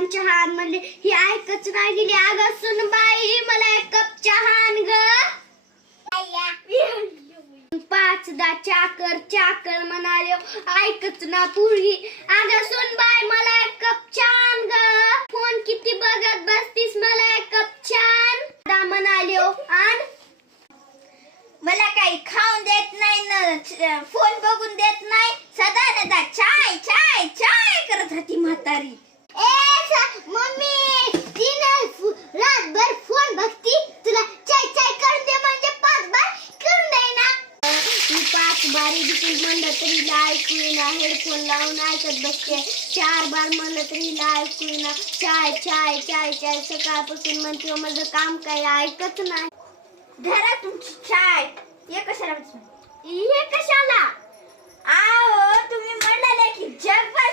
आण चहा आण म्हणले, ही ऐकच नाही गेली. अगं सुनबाई मला एक कप चहा आण ग. पाचदा चाकर चाकर म्हणाले, ऐकच ना पोरगी. अगं सुनबाई मला एक कप चहा आण ग. फोन किती बघत बसतीस, मला एक कप चहा दा म्हणाले आण. मला काही खाऊन देत नाही ना फोन बघून देत नाही, सदा नदा चाय चाय चाय करत होती म्हातारी. मम्मी तिने रातभर फोन बघती, तुला चाय चाय करून दे म्हणजे 5 बार करून दे ना. मी 5 बारी देखील म्हणलं तरी ऐकू येईना. हेडफोन लावून ऐकत बसते. 4 बार म्हणलं तरी ऐकू येईना. चाय चाय चाय चाय सकाळपासून म्हणते, माझं काम काही ऐकत नाही. धरा तुमची चाय. हे कशाला हे कशाला? आहो तुम्ही म्हणाले की जगभर